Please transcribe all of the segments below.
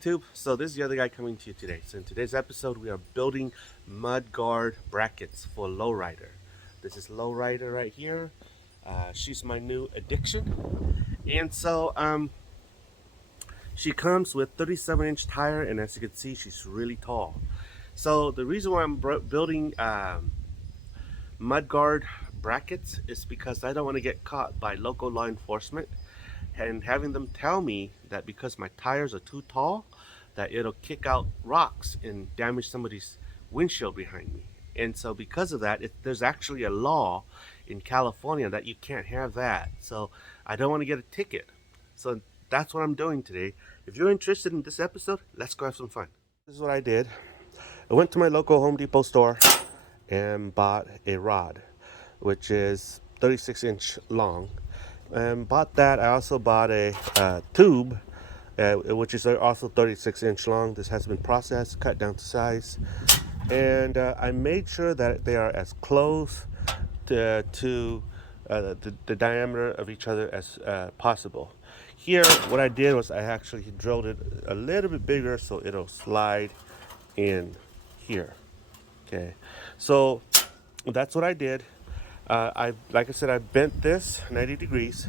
YouTube. So this is the other guy coming to you today. So in today's episode, we are building Mudguard brackets for Lowrider. This is Lowrider right here. She's my new addiction, and so she comes with 37-inch tire, and as you can see, she's really tall. So the reason why I'm building Mudguard brackets is because I don't want to get caught by local law enforcement and having them tell me that because my tires are too tall that it'll kick out rocks and damage somebody's windshield behind me. And so because of that, there's actually a law in California that you can't have that. So I don't want to get a ticket. So that's what I'm doing today. If you're interested in this episode, let's go have some fun. This is what I did. I went to my local Home Depot store and bought a rod, which is 36-inch long. And bought that. I also bought a tube, which is also 36-inch long. This has been processed, cut down to size, and I made sure that they are as close to the diameter of each other as possible. Here, what I did was I actually drilled it a little bit bigger so it'll slide in here. Okay, so that's what I did. Like I said, I bent this 90 degrees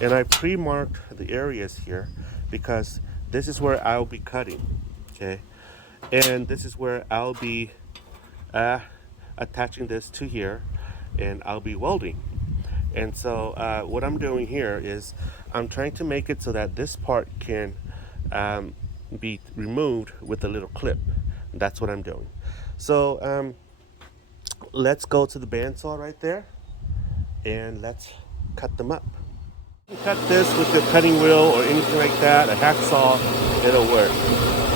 and I pre-marked the areas here because this is where I'll be cutting, okay? And this is where I'll be attaching this to here, and I'll be welding. And so what I'm doing here is I'm trying to make it so that this part can be removed with a little clip. That's what I'm doing. So let's go to the bandsaw right there and let's cut them up. You can cut this with your cutting wheel or anything like that, a hacksaw, it'll work.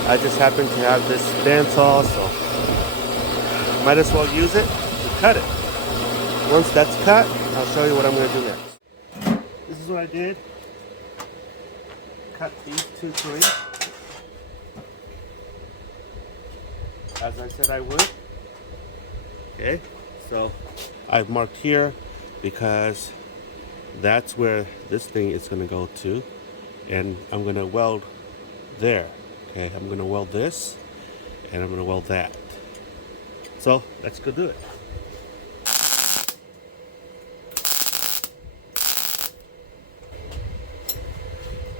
I just happen to have this bandsaw, so might as well use it to cut it. Once that's cut, I'll show you what I'm going to do next. This is what I did. Cut these two threes, as I said I would. Okay, so I've marked here because that's where this thing is going to go to, and I'm going to weld there. Okay, I'm going to weld this and I'm going to weld that. So let's go do it.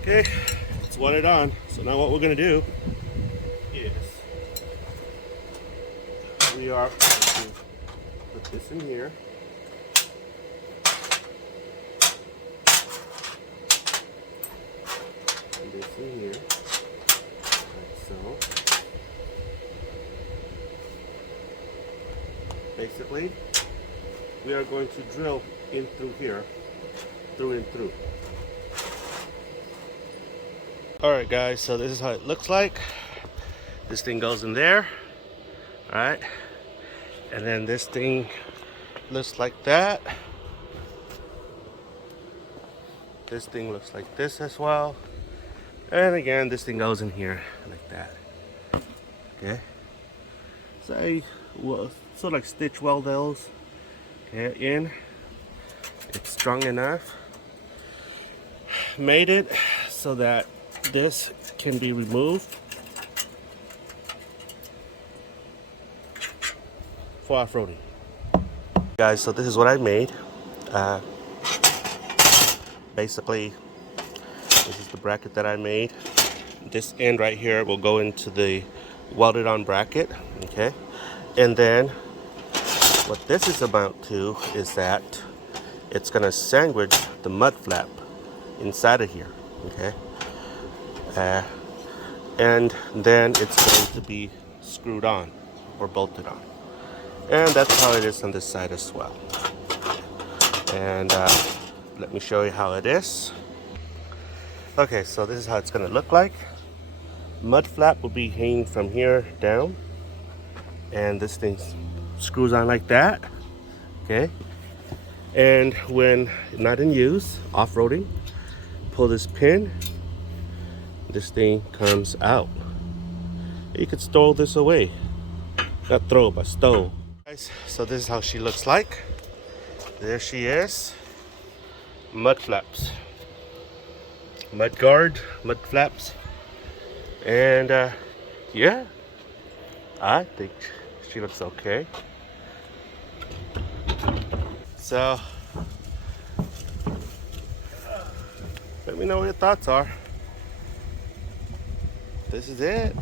Okay, it's welded on. So now what we're going to do is we are going to put this in here. This in here, like so. Basically, we are going to drill in through here, through and through. Alright guys, so this is how it looks like. This thing goes in there, alright, and then this thing looks like that. This thing looks like this as well. And again, this thing goes in here like that. Okay. So I will sort of like stitch weld those. Okay, in. It's strong enough. Made it so that this can be removed for off-roading. Guys, so this is what I made. Basically, this is the bracket that I made. This end right here will go into the welded on bracket, okay? And then what this is about to is that it's gonna sandwich the mud flap inside of here, okay? And then it's going to be screwed on or bolted on. And that's how it is on this side as well. And let me show you how it is. Okay, so this is how it's going to look like. Mud flap will be hanging from here down, and this thing screws on like that. Okay, and when not in use, off-roading, pull this pin, this thing comes out. You could stow this away. Not throw, but stow. Guys, so this is how she looks like. There she is. Mud flaps. Mudguard, mud flaps. And yeah, I think she looks okay. So let me know what your thoughts are. This is it.